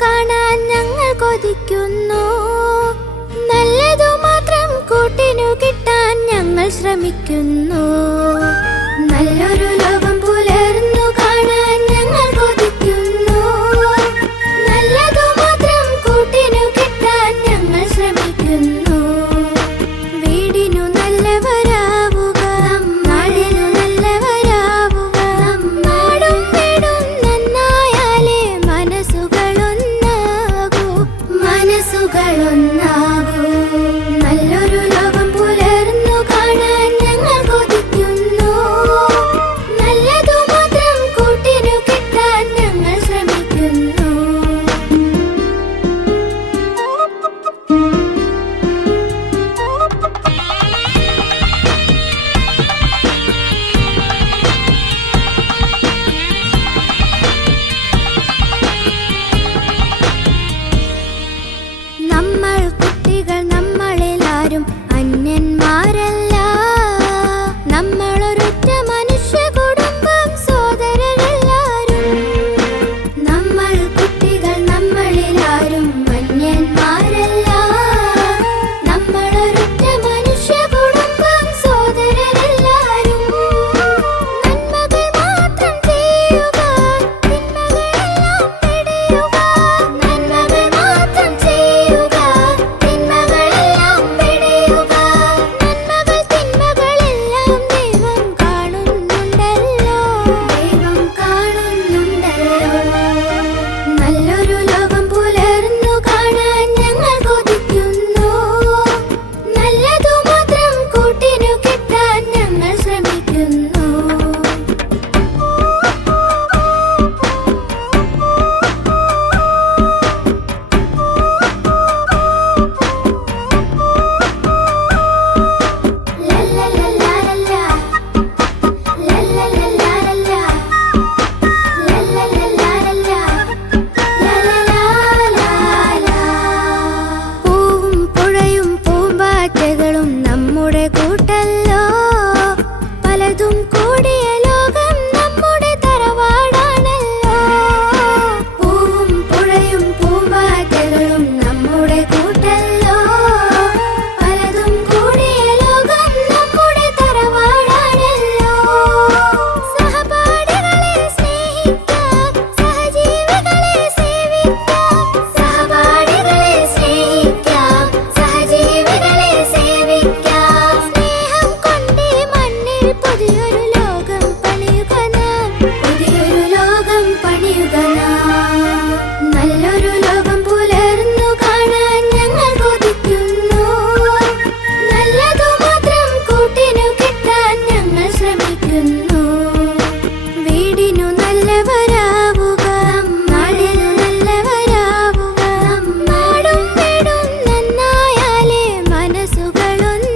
കാണാൻ ഞങ്ങൾ കൊതിക്കുന്നു. നല്ലതു മാത്രം കൂട്ടിനു കിട്ടാൻ ഞങ്ങൾ ശ്രമിക്കുന്നു. നല്ലൊരു ലോകം പുലർന്നു കാണാൻ ഞങ്ങൾ കൊതിക്കുന്നു. നല്ലതു മാത്രം കൂട്ടിനു കിട്ടാൻ ഞങ്ങൾ ശ്രമിക്കുന്നു. വീടിനു നല്ലവരാവുക, നാടിനു നല്ലവരാവുക. നാടും വീടും നന്നായാലേ മനസ്സുകളൊന്നാകൂ. നല്ലൊരു ലോകം പുലർന്നു കാണാൻ ഞങ്ങൾ കൊതിക്കുന്നു. നല്ലതു മാത്രം കൂട്ടിനു കിട്ടാൻ ഞങ്ങൾ ശ്രമിക്കുന്നു. നമ്മൾ കുട്ടികൾ നമ്മളെല്ലാരും അന്യന്മാരല്ല. നമ്മളൊരൊറ്റ മനുഷ്യ കുടുംബം, സോദരരെല്ലാരും. നമ്മൾ കുട്ടികൾ നമ്മളെല്ലാരും അന്യന്മാരല്ല. നമ്മളൊരൊറ്റ മനുഷ്യ കുടുംബം, സോദരരെല്ലാരും. നന്മകൾ മാത്രം ചെയ്യുക, തിന്മകളെല്ലാം വെടിയുക. നന്മകൾ മാത്രം ചെയ്യുക, തിന്മകളെല്ലാം വെടിയുക. നന്മകൾ തിന്മകളെല്ലാം ദൈവം കാണുന്നുണ്ടല്ലോ, ദൈവം കാണുന്നുണ്ടല്ലോ. നല്ലൊരു ലോകം പുലർന്നു കാണാൻ ഞങ്ങൾ കൊതിക്കുന്നു. നല്ലതു മാത്രം കൂട്ടിനു കിട്ടാൻ ഞങ്ങൾ ശ്രമിക്കുന്നു. പൂവും പുഴയും പൂമ്പാറ്റകളും നമ്മുടെ കൂട്ടല്ലോ. പലതും കൂടിയ ലോകം നമ്മുടെ തറവാടാണല്ലോ. പൂവും പുഴയും പൂമ്പാറ്റകളും നമ്മുടെ കൂട്ടല്ലോ. പലതും കൂടിയ ലോകം നമ്മുടെ തറവാടാണല്ലോ. സഹപാഠികളെ സ്നേഹിക്കാം, സഹജീവികളെ സേവിക്കാം. സഹപാഠികളെ സ്നേഹിക്കാം, സഹജീവികളെ സേവിക്കാം. സ്നേഹം കൊണ്ടേ മണ്ണിൽ പുതിയൊരു ലോകം പണിയുക നാം, പുതിയൊരു ലോകം പണിയുക നാം. നല്ലൊരു ലോകം പുലർന്നു കാണാൻ ഞങ്ങൾ കൊതിക്കുന്നു. നല്ലതു മാത്രം കൂട്ടിനു കിട്ടാൻ ഞങ്ങൾ ശ്രമിക്കുന്നു. വീടിനു നല്ലവരാവുക, നാടിനു നല്ലവരാവുക. നാടും വീടും നന്നായാലേ മനസ്സുകളൊന്നാകൂ.